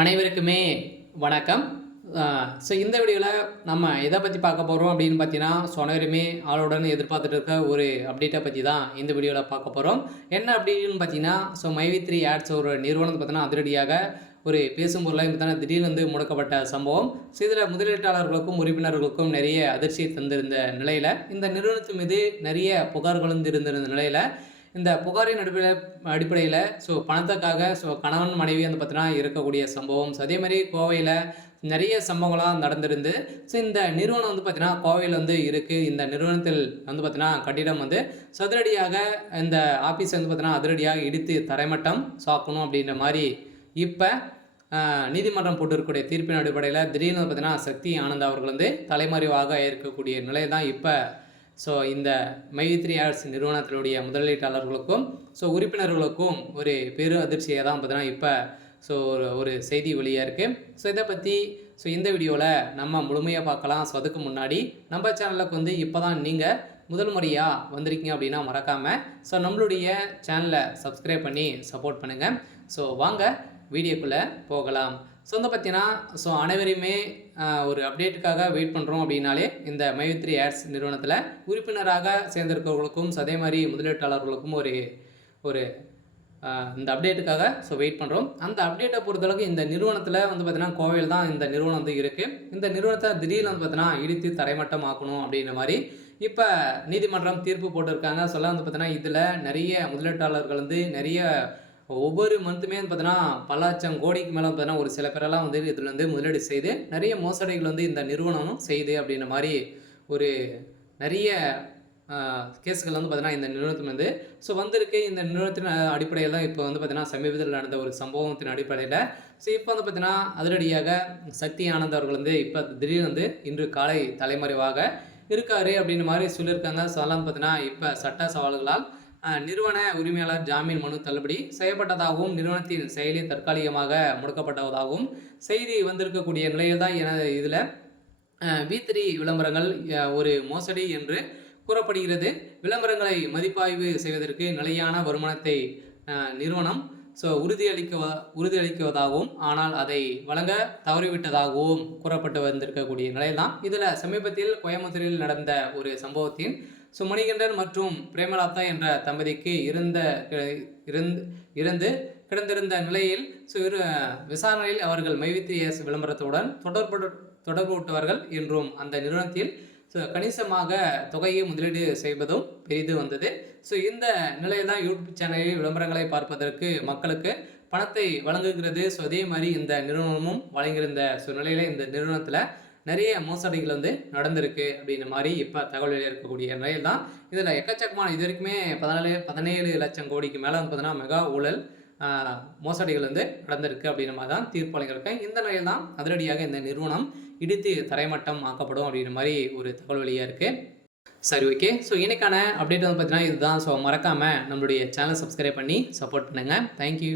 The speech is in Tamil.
அனைவருக்குமே வணக்கம். இந்த வீடியோவில் நம்ம எதை பற்றி பார்க்க போகிறோம் அப்படின்னு பார்த்தீங்கன்னா, அனைவருமே ஆளுடன் எதிர்பார்த்துட்டு இருக்க ஒரு அப்டேட்டை பற்றி தான் இந்த வீடியோவில் பார்க்க போகிறோம். என்ன அப்படின்னு பார்த்தீங்கன்னா, மைவி3 ஆட்ஸ் ஒரு நிறுவனத்தை பார்த்தீங்கன்னா அதிரடியாக ஒரு பேசும் பொருளாக பார்த்தீங்கன்னா திடீர்னு முடக்கப்பட்ட சம்பவம். இதில் முதலீட்டாளர்களுக்கும் உறுப்பினர்களுக்கும் நிறைய அதிர்ச்சியை தந்திருந்த நிலையில், இந்த நிறுவனத்தின் மீது நிறைய புகார்களும் இருந்திருந்த நிலையில், இந்த புகாரின் அடிப்படையில் பணத்துக்காக கணவன் மனைவி பார்த்தீங்கன்னா இருக்கக்கூடிய சம்பவம். அதேமாதிரி கோவையில் நிறைய சம்பவங்களாக நடந்திருந்து. இந்த நிறுவனம் பார்த்தீங்கன்னா கோவையில் இருக்குது. இந்த நிறுவனத்தில் பார்த்தீங்கன்னா கட்டிடம் சதுரடியாக இந்த ஆஃபீஸ் பார்த்தீங்கன்னா அதிரடியாக இடித்து தரைமட்டம் சாக்கணும் அப்படின்ற மாதிரி இப்போ நீதிமன்றம் போட்டிருக்கக்கூடிய தீர்ப்பின் அடிப்படையில் திடீர்னு பார்த்தீங்கன்னா சக்தி ஆனந்த் அவர்கள் தலைமறைவாக இருக்கக்கூடிய நிலை தான் இப்போ இந்த மைவி3 ஆட்ஸ் நிறுவனத்தினுடைய முதலீட்டாளர்களுக்கும் உறுப்பினர்களுக்கும் ஒரு பெரு அதிர்ச்சியை தான் பார்த்தீங்கன்னா இப்போ ஒரு செய்தி வெளியாக இருக்குது. இதை பற்றி இந்த வீடியோவில் நம்ம முழுமையாக பார்க்கலாம். அதுக்கு முன்னாடி நம்ம சேனலுக்கு இப்போ தான் நீங்கள் முதல் முறையாக வந்திருக்கீங்க அப்படின்னா மறக்காமல் நம்மளுடைய சேனலை சப்ஸ்கிரைப் பண்ணி சப்போர்ட் பண்ணுங்கள். வாங்க வீடியோக்குள்ளே போகலாம். பார்த்தீங்கன்னா அனைவரையுமே ஒரு அப்டேட்டுக்காக வெயிட் பண்ணுறோம் அப்படின்னாலே இந்த மைவி3 ஆட்ஸ் நிறுவனத்தில் உறுப்பினராக சேர்ந்திருக்கிறவர்களுக்கும் அதே மாதிரி முதலீட்டாளர்களுக்கும் ஒரு இந்த அப்டேட்டுக்காக வெயிட் பண்ணுறோம். அந்த அப்டேட்டை பொறுத்தளவுக்கு இந்த நிறுவனத்தில் பார்த்தீங்கன்னா கோவையில் தான் இந்த நிறுவனம் இருக்குது. இந்த நிறுவனத்தை திடீர்னு பார்த்தீங்கன்னா இடித்து தரைமட்டம் ஆக்கணும் அப்படின்ற மாதிரி இப்போ நீதிமன்றம் தீர்ப்பு போட்டிருக்காங்க. பார்த்தீங்கன்னா இதில் நிறைய முதலீட்டாளர்கள் நிறைய ஒவ்வொரு மந்த்துமே பார்த்தீங்கன்னா பல லட்சம் கோடிக்கு மேலே பார்த்தீங்கன்னா ஒரு சில பேரெல்லாம் இதில் முதலீடு செய்து நிறைய மோசடிகள் இந்த நிறுவனமும் செய்து அப்படின்ற மாதிரி ஒரு நிறைய கேஸுகள் பார்த்தீங்கன்னா இந்த நிறுவனத்தில் வந்திருக்கு. இந்த நிறுவனத்தின் அடிப்படையில் தான் இப்போ பார்த்தீங்கன்னா சமீபத்தில் நடந்த ஒரு சம்பவத்தின் அடிப்படையில் இப்போ பார்த்தீங்கன்னா அதிரடியாக சக்தி ஆனந்த் அவர்கள் இப்போ திடீர்னு இன்று காலை தலைமறைவாக இருக்காரு அப்படின்ற மாதிரி சொல்லியிருக்காங்க. அதெல்லாம் பார்த்தீங்கன்னா இப்போ சட்ட சவால்களால் நிறுவன உரிமையாளர் ஜாமீன் மனு தள்ளுபடி செய்யப்பட்டதாகவும் நிறுவனத்தின் செயலி தற்காலிகமாக முடக்கப்பட்டதாகவும் செய்தி வந்திருக்கக்கூடிய நிலையில் தான் இதில் வி3 விளம்பரங்கள் ஒரு மோசடி என்று கூறப்படுகிறது. விளம்பரங்களை மதிப்பாய்வு செய்வதற்கு நிலையான வருமானத்தை நிறுவனம் உறுதியளிக்குவதாகவும் ஆனால் அதை வழங்க தவறிவிட்டதாகவும் கூறப்பட்டு வந்திருக்கக்கூடிய நிலையில் தான் இதில் சமீபத்தில் கோயம்புத்தூரில் நடந்த ஒரு சம்பவத்தின் மணிகண்டன் மற்றும் பிரேமலதா என்ற தம்பதிக்கு இருந்து கிடந்திருந்த நிலையில் விசாரணையில் அவர்கள் மைவி3 ஆட்ஸ் விளம்பரத்துடன் தொடர்புட்டவர்கள் என்றும் அந்த நிறுவனத்தில் கணிசமாக தொகையை முதலீடு செய்வதும் பெரிது வந்தது. இந்த நிலையில் தான் யூடியூப் சேனலில் விளம்பரங்களை பார்ப்பதற்கு மக்களுக்கு பணத்தை வழங்குகிறது. அதே மாதிரி இந்த நிறுவனமும் வழங்கியிருந்த நிலையில் இந்த நிறுவனத்தில் நிறைய மோசடிகள் நடந்திருக்கு அப்படின்ற மாதிரி இப்போ தகவல் இருக்கக்கூடிய நிலையில் தான் இதில் எக்கச்சக்கமான இது வரைக்குமே 17 லட்சம் கோடிக்கு மேலே பார்த்தீங்கன்னா மெகா ஊழல் மோசடிகள் நடந்திருக்கு அப்படின்ற மாதிரி தான் தீர்ப்பு வழங்கியிருக்கேன். இந்த நிலையில் தான் அதிரடியாக இந்த நிறுவனம் இடித்து தரைமட்டம் ஆக்கப்படும் அப்படின்ற மாதிரி ஒரு தகவல் வெளியாக இருக்குது. சரி, ஓகே. இன்னைக்கான அப்டேட் பார்த்தீங்கன்னா இதுதான். மறக்காமல் நம்மளுடைய சேனலை சப்ஸ்கிரைப் பண்ணி சப்போர்ட் பண்ணுங்கள். தேங்க்யூ.